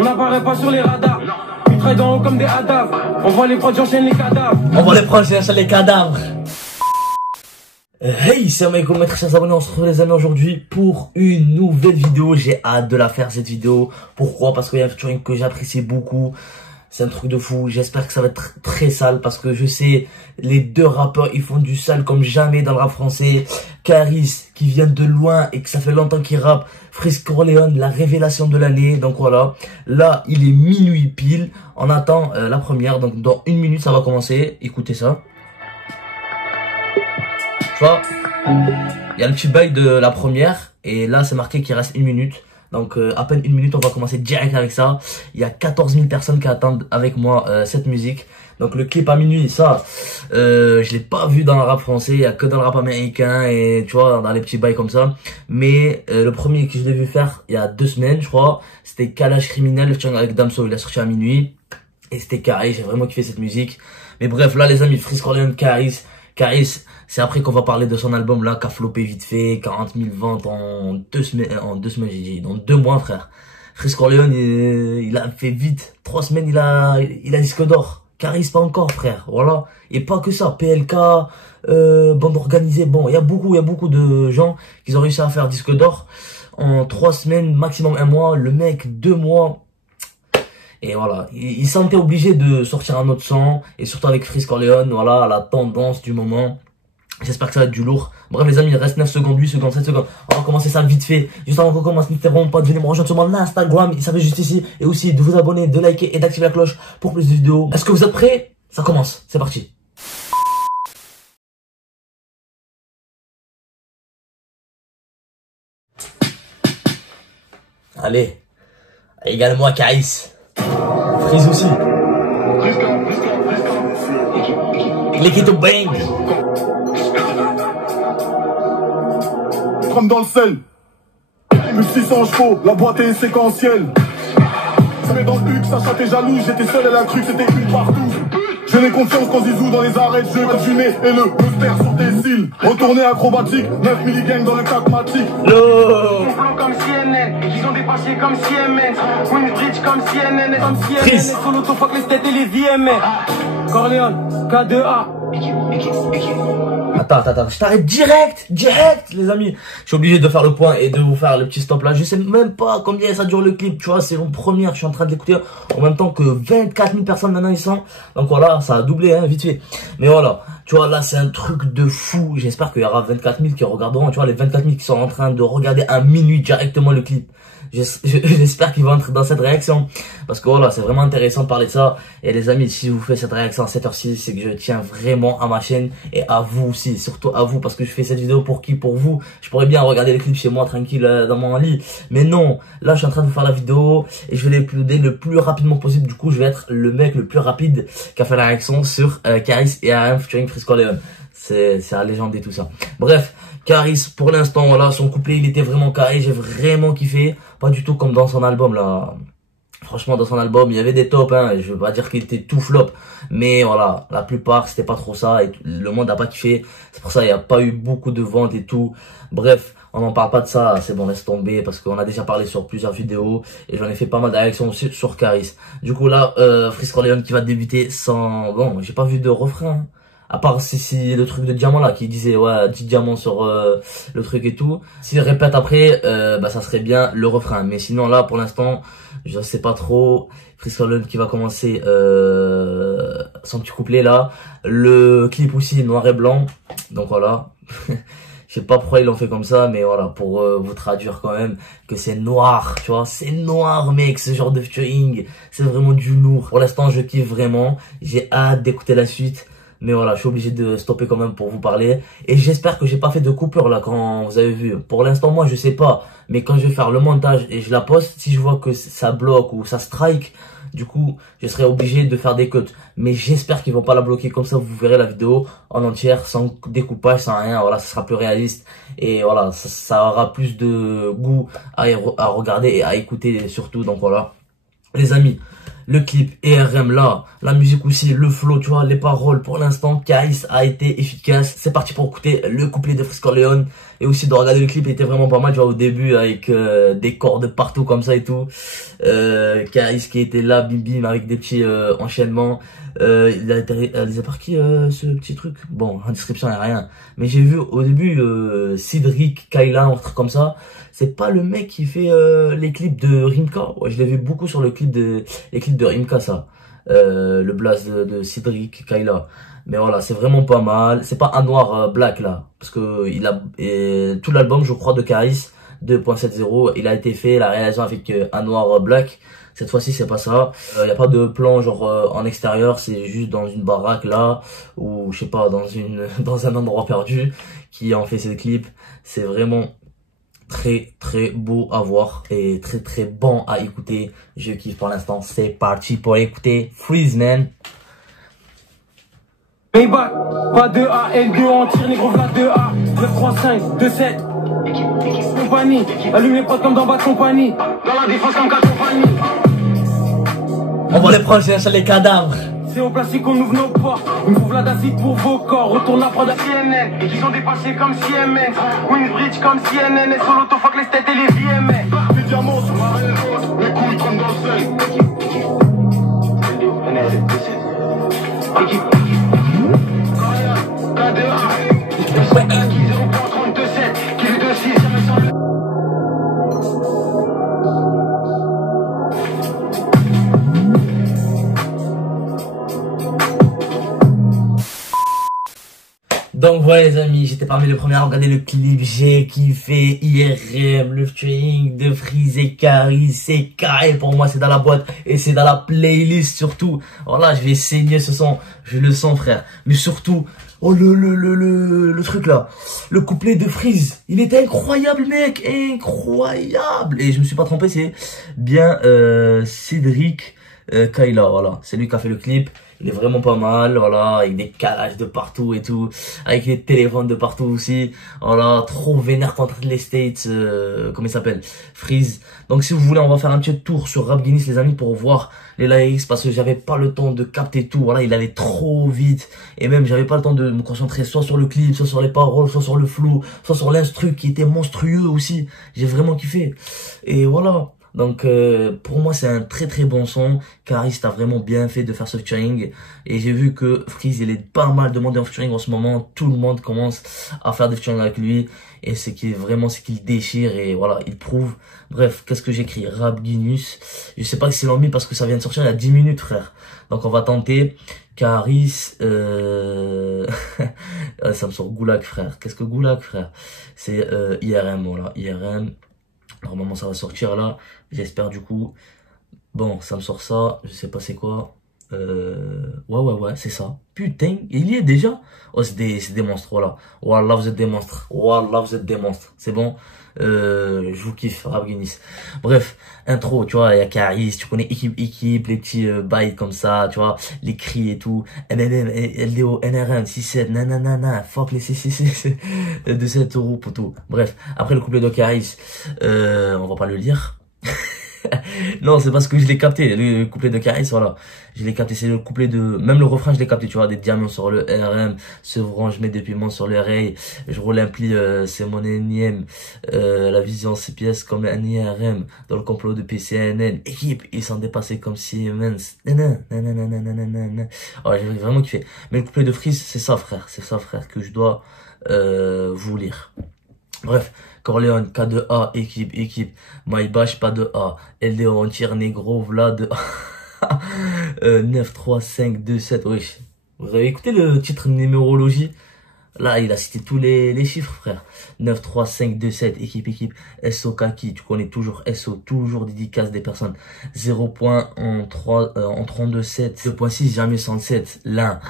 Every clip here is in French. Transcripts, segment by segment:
On n'apparaît pas sur les radars. Ils travaillent d'en haut comme des cadavres. On voit les proches, j'enchaîne les cadavres. On voit les proches, j'enchaîne les cadavres. Hey, c'est Michael, mes très chers abonnés, on se retrouve les amis aujourd'hui pour une nouvelle vidéo. J'ai hâte de la faire cette vidéo. Pourquoi? Parce qu'il y a un featuring que j'apprécie beaucoup. C'est un truc de fou. J'espère que ça va être très sale parce que je sais, les deux rappeurs, ils font du sale comme jamais dans le rap français. Caris, qui vient de loin et que ça fait longtemps qu'il rappe. Freeze Corleone, la révélation de l'année. Donc voilà, là, il est minuit pile. On attend la première. Donc dans une minute, ça va commencer. Écoutez ça. Tu vois, il y a le petit bail de la première. Et là, c'est marqué qu'il reste une minute. Donc à peine une minute, on va commencer direct avec ça. Il y a 14 000 personnes qui attendent avec moi cette musique. Donc le clip à minuit, ça, je l'ai pas vu dans le rap français. Il y a que dans le rap américain et tu vois, dans les petits bails comme ça. Mais le premier que je l'ai vu faire il y a 2 semaines, je crois, c'était Kalash Criminel, le featuring avec Damso. Il a sorti à minuit. Et c'était Caris, j'ai vraiment kiffé cette musique. Mais bref, là les amis, Freeze Corleone, Caris, c'est après qu'on va parler de son album là, qui a floppé vite fait, 40 000 ventes en 2 semaines, j'ai dit, dans 2 mois frère. Freeze Corleone, il a fait vite, 3 semaines, il a disque d'or. Caris pas encore frère, voilà. Et pas que ça, PLK, bande organisée, bon, il y a beaucoup de gens qui ont réussi à faire disque d'or en 3 semaines, maximum 1 mois, le mec 2 mois. Et voilà, il se sentait obligé de sortir un autre son, et surtout avec Freeze Corleone, voilà, la tendance du moment. J'espère que ça va être du lourd. Bref les amis, il reste 9 secondes, 8 secondes, 7 secondes. On va commencer ça vite fait. Juste avant qu'on commence, n'hésitez vraiment pas de venir me rejoindre sur mon Instagram, il s'appelle juste ici. Et aussi de vous abonner, de liker et d'activer la cloche pour plus de vidéos. Est-ce que vous êtes prêts? Ça commence, c'est parti. Allez, égale-moi Caris. Freeze aussi. Cliquez to bang. Comme dans le sel. 1600 chevaux, la boîte est séquentielle. Ça met dans le but, Sacha t'es jaloux, j'étais seul, elle a cru que c'était une partout. Je n'ai confiance quand Zizou dans les arrêts de jeu, quand du nez et le booster sur tes cils. Retourné acrobatique, 9 milligangs dans le catmatique. Complot comme CNN, ils ont dépassé comme CMN. Winbridge comme CNN, comme CNN. Sur l'autofuck, les têtes et les VMN. Corleone, K2A. Attends, je t'arrête direct, les amis. Je suis obligé de faire le point et de vous faire le petit stop là. Je sais même pas combien ça dure le clip, tu vois, c'est mon première, je suis en train de l'écouter en même temps que 24 000 personnes maintenant ils sont. Donc voilà, ça a doublé, hein, vite fait. Mais voilà, tu vois, là c'est un truc de fou. J'espère qu'il y aura 24 000 qui regarderont, tu vois, les 24 000 qui sont en train de regarder à minuit directement le clip. J'espère qu'ils vont entrer dans cette réaction. Parce que voilà, c'est vraiment intéressant de parler de ça. Et les amis, si je vous fais cette réaction à 7h06, c'est que je tiens vraiment à ma chaîne. Et à vous aussi, surtout à vous. Parce que je fais cette vidéo pour qui? Pour vous. Je pourrais bien regarder les clips chez moi, tranquille, dans mon lit. Mais non, là je suis en train de faire la vidéo. Et je vais l'uploader le plus rapidement possible. Du coup, je vais être le mec le plus rapide qui a fait la réaction sur Caris et AM featuring Freeze Corleone. C'est la légende et tout ça. Bref, Caris, pour l'instant, voilà, son couplet, il était vraiment carré, j'ai vraiment kiffé. Pas du tout comme dans son album, là. Franchement, dans son album, il y avait des tops, hein. Je veux pas dire qu'il était tout flop. Mais voilà, la plupart, c'était pas trop ça. Et le monde a pas kiffé. C'est pour ça, il n'y a pas eu beaucoup de ventes et tout. Bref, on n'en parle pas de ça. C'est bon, laisse tomber. Parce qu'on a déjà parlé sur plusieurs vidéos. Et j'en ai fait pas mal de réactions aussi sur Caris. Du coup, là, Freeze Corleone qui va débuter sans... Bon, j'ai pas vu de refrain, hein. À part si le truc de diamant là qui disait ouais 10 diamants sur le truc et tout. S'il répète après bah ça serait bien le refrain. Mais sinon là pour l'instant je sais pas trop. Freeze Corleone qui va commencer son petit couplet là. Le clip aussi noir et blanc. Donc voilà. Je sais pas pourquoi ils l'ont fait comme ça, mais voilà, pour vous traduire quand même que c'est noir, tu vois, c'est noir mec, ce genre de featuring, c'est vraiment du lourd. Pour l'instant je kiffe vraiment, j'ai hâte d'écouter la suite. Mais voilà, je suis obligé de stopper quand même pour vous parler. Et j'espère que j'ai pas fait de coupure là quand vous avez vu. Pour l'instant, moi, je sais pas. Mais quand je vais faire le montage et je la poste, si je vois que ça bloque ou ça strike, du coup, je serai obligé de faire des cuts. Mais j'espère qu'ils vont pas la bloquer. Comme ça, vous verrez la vidéo en entière, sans découpage, sans rien. Voilà, ça sera plus réaliste. Et voilà, ça aura plus de goût à regarder et à écouter surtout. Donc voilà. Les amis, le clip ERM là, la musique aussi, le flow, tu vois, les paroles. Pour l'instant, Caris a été efficace. C'est parti pour écouter le couplet de Freeze Corleone. Et aussi de regarder le clip, il était vraiment pas mal, tu vois, au début, avec des cordes partout comme ça et tout. Caris qui était là, bim bim, avec des petits enchaînements. Il a été réalisé par qui ce petit truc? Bon, en description, il n'y a rien. Mais j'ai vu au début Cédric, Kayla, un truc comme ça. C'est pas le mec qui fait les clips de Rimka. Ouais, je l'ai vu beaucoup sur les clips de Rimka, ça. Le blast de Cédric, Kayla. Mais voilà, c'est vraiment pas mal. C'est pas un noir black là. Parce que il a tout l'album, je crois, de Caris 2.70, il a été fait, la réalisation avec un noir black. Cette fois-ci, c'est pas ça. Y a pas de plan genre en extérieur, c'est juste dans une baraque là, ou je sais pas, dans un endroit perdu, qui en fait ces clips. C'est vraiment très très beau à voir et très très bon à écouter. Je kiffe pour l'instant. C'est parti pour écouter Freeze, man. Maybach, pas de A, L2, on tire négro v'là 2A, 935, 27, compagnie, allume les potes comme dans Bad Company, dans la défense comme 4 compagnies. On va les prendre, chercher les cadavres. C'est au plastique qu'on ouvre nos portes, une fouvla d'acide pour vos corps, retourne à prod à CNN, et qu'ils ont dépassé comme CMN, Queensbridge comme CNN, et sur l'auto fuck les têtes et les VMA. Des diamants sur ma réelle, les couilles tremblent dans le sel. Donc voilà les amis, j'étais parmi les premiers à regarder le clip, j'ai kiffé IRM, le featuring de Freeze et Caris, c'est carré pour moi, c'est dans la boîte et c'est dans la playlist surtout. Voilà, je vais saigner ce son, je le sens frère, mais surtout, oh le truc là, le couplet de Freeze, il était incroyable mec, incroyable. Et je me suis pas trompé, c'est bien Cédric Kayla, voilà, c'est lui qui a fait le clip. Il est vraiment pas mal, voilà, avec des calages de partout et tout, avec des téléphones de partout aussi, voilà, trop vénère contre les States, comment il s'appelle, Freeze. Donc si vous voulez, on va faire un petit tour sur Rap Guinness les amis pour voir les lyrics parce que j'avais pas le temps de capter tout, voilà, il allait trop vite et même j'avais pas le temps de me concentrer soit sur le clip, soit sur les paroles, soit sur le flow, soit sur l'instru qui était monstrueux aussi. J'ai vraiment kiffé et voilà. Donc pour moi c'est un très très bon son. Caris a vraiment bien fait de faire ce featuring et j'ai vu que Freeze il est pas mal demandé en featuring en ce moment. Tout le monde commence à faire des featuring avec lui et c'est qu'il vraiment c'est qu'il déchire et voilà il prouve. Bref, qu'est-ce que j'écris? Rap Guinness. Je sais pas si c'est l'envie parce que ça vient de sortir il y a 10 minutes frère. Donc on va tenter. Caris ça me sort Goulag frère. Qu'est-ce que Goulag frère? C'est IRM, voilà, IRM. Normalement ça va sortir là, j'espère du coup. Bon, ça me sort ça, je sais pas c'est quoi. Ouais, c'est ça. Putain, il y est déjà. Oh, c'est des monstres, voilà. Wallah, vous êtes des monstres. Wallah, vous êtes des monstres. C'est bon. Je vous kiffe, Rap Guinness. Bref, intro, tu vois, il y a Caris, tu connais équipe, les petits bails comme ça, tu vois, les cris et tout. MMM, LDO, NRM, 6-7, nanana, fuck les 6 de 7 euros pour tout. Bref, après le couplet de Caris, on va pas le lire. Non, c'est parce que je l'ai capté, le couplet de Caris, voilà. Je l'ai capté, c'est le couplet de... Même le refrain, je l'ai capté, tu vois, des diamants sur le RM, Sevran, je mets des piments sur le Ray, je roule un pli, c'est mon énième, la vision CPS comme un IRM, dans le complot de PCNN, équipe, ils sont dépassés comme Siemens, oh, j'ai vraiment kiffé. Mais le couplet de Freeze, c'est ça, frère, que je dois, vous lire. Bref, Corleone, K2A, équipe, Maybach, pas de A, LDO, on tire négro, v'là de A, 9, 3, 5, 2, 7, oui. Vous avez écouté le titre numérologie? Là, il a cité tous les chiffres, frère. 9, 3, 5, 2, 7, équipe, SO Kaki, tu connais toujours SO, toujours dédicace des personnes. 0 points en 32, 7, 2.6, jamais 107, l'un.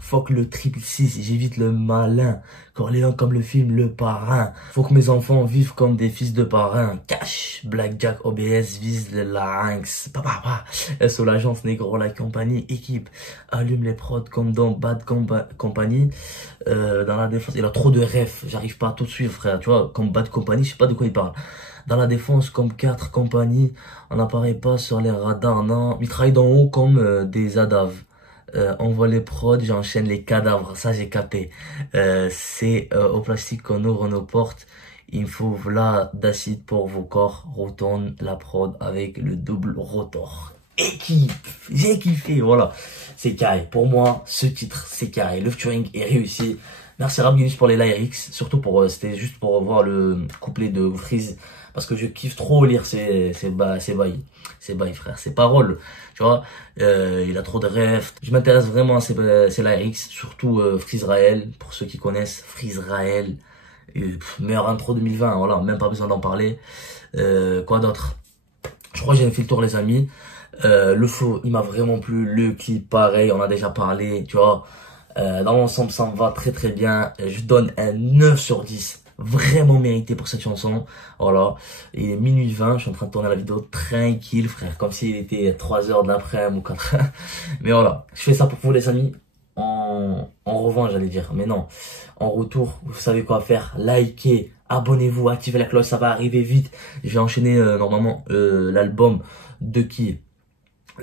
Fuck le triple 6, j'évite le malin. Corleone comme le film Le Parrain. Faut que mes enfants vivent comme des fils de parrain. Cash, Blackjack, OBS, vise le larynx. Papa, SO l'agence négro, la compagnie, équipe. Allume les prods comme dans Bad Company. Dans la défense, il a trop de refs, j'arrive pas à tout suivre frère, tu vois, comme Bad Company, je sais pas de quoi il parle. Dans la défense, comme 4 compagnies, on n'apparaît pas sur les radars, non. Ils travaillent d'en haut comme des adaves. Envoie les prods, j'enchaîne les cadavres, ça j'ai capté. C'est au plastique qu'on ouvre nos portes. Il me faut là d'acide pour vos corps. Retourne la prod avec le double rotor. Équipe, j'ai kiffé, voilà. C'est carré. Pour moi, ce titre, c'est carré. Le featuring est réussi. Merci Rap Guinness pour les lyrics. Surtout c'était juste pour voir le couplet de Freeze. Parce que je kiffe trop lire ces bails. Ces bails, frère. Ces paroles. Tu vois, il a trop de rêves. Je m'intéresse vraiment à ces lyrics. Surtout Freeze Raël. Pour ceux qui connaissent, Freeze Raël. Meilleur intro 2020. Voilà, même pas besoin d'en parler. Quoi d'autre? Je crois que j'ai fait le tour, les amis. Le flow, il m'a vraiment plu. Le clip, pareil, on a déjà parlé, tu vois. Dans l'ensemble, ça me va très très bien. Je donne un 9 sur 10. Vraiment mérité pour cette chanson. Voilà. Il est minuit 20, je suis en train de tourner la vidéo tranquille, frère. Comme s'il était 3h de l'après-midi ou 4. Mais voilà. Je fais ça pour vous, les amis. En revanche, j'allais dire. Mais non. En retour, vous savez quoi faire. Likez, abonnez-vous, activez la cloche, ça va arriver vite. Je vais enchaîner normalement l'album de qui?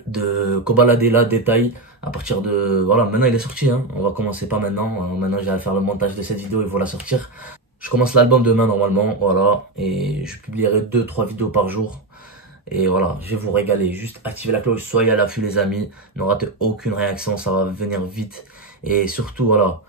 De Kobaladela Détail. À partir de... Voilà, maintenant il est sorti, hein. On va commencer pas maintenant. Maintenant, j'ai à faire le montage de cette vidéo et vous la sortir. Je commence l'album demain, normalement. Voilà. Et je publierai 2-3 vidéos par jour. Et voilà, je vais vous régaler. Juste activez la cloche, soyez à l'affût, les amis. Ne ratez aucune réaction, ça va venir vite. Et surtout, voilà,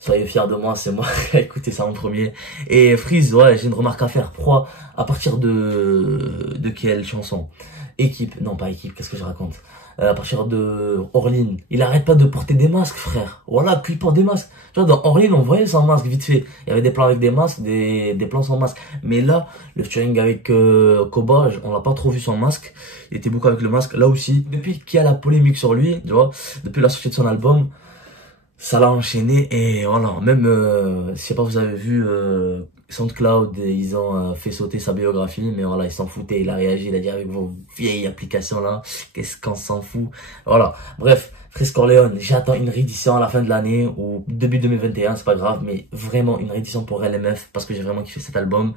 soyez fiers de moi, c'est moi qui ai écouté ça en premier. Et Freeze, ouais, j'ai une remarque à faire. Pourquoi? À partir de quelle chanson? Équipe, non pas Équipe, qu'est-ce que je raconte? À partir de Orline, il arrête pas de porter des masques, frère. Voilà, puis il porte des masques. Tu vois, dans Orline, on voyait sans masque vite fait. Il y avait des plans avec des masques, des plans sans masque. Mais là, le featuring avec Koba, on l'a pas trop vu sans masque. Il était beaucoup avec le masque. Là aussi, depuis qu'il y a la polémique sur lui, tu vois, depuis la sortie de son album, ça l'a enchaîné. Et voilà, même, je sais pas, vous avez vu SoundCloud, ils ont fait sauter sa biographie, mais voilà, ils s'en foutaient. Il a réagi, il a dit avec vos vieilles applications là, qu'est-ce qu'on s'en fout. Voilà, bref, Freeze Corleone, j'attends une réédition à la fin de l'année ou début 2021, c'est pas grave, mais vraiment une réédition pour LMF parce que j'ai vraiment kiffé cet album.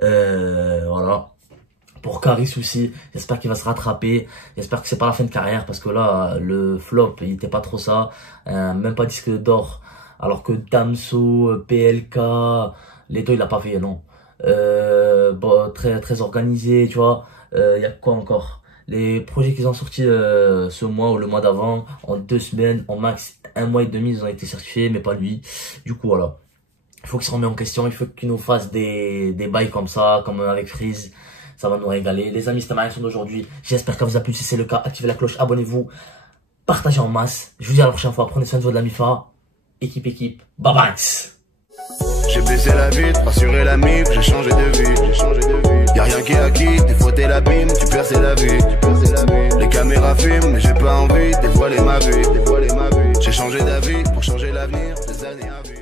Voilà. Pour Caris aussi, j'espère qu'il va se rattraper. J'espère que c'est pas la fin de carrière parce que là, le flop, il était pas trop ça. Même pas disque d'or. Alors que Damso, PLK, Leto, il a pas fait, non. Bon, très organisé, tu vois. Y a quoi encore? Les projets qu'ils ont sortis ce mois ou le mois d'avant, en 2 semaines, en max 1 mois et demi, ils ont été certifiés, mais pas lui. Du coup, voilà. Il faut qu'il se remette en question, il faut qu'il nous fasse des bails comme ça, comme avec Freeze. Ça va nous régaler. Les amis, c'était ma réaction d'aujourd'hui. J'espère qu'elle vous a plu. Si c'est le cas, activez la cloche, abonnez-vous, partagez en masse. Je vous dis à la prochaine fois. Prenez soin de vous, de la MIFA. Équipe. Bye bye. J'ai baissé la vitre, rassuré la MIF, j'ai changé de vie. Y'a rien qui est acquis, des fois t'es l'abîme, tu perçais la vie. Les caméras filment, mais j'ai pas envie de dévoiler ma vie. J'ai changé d'avis pour changer l'avenir, des années à vivre.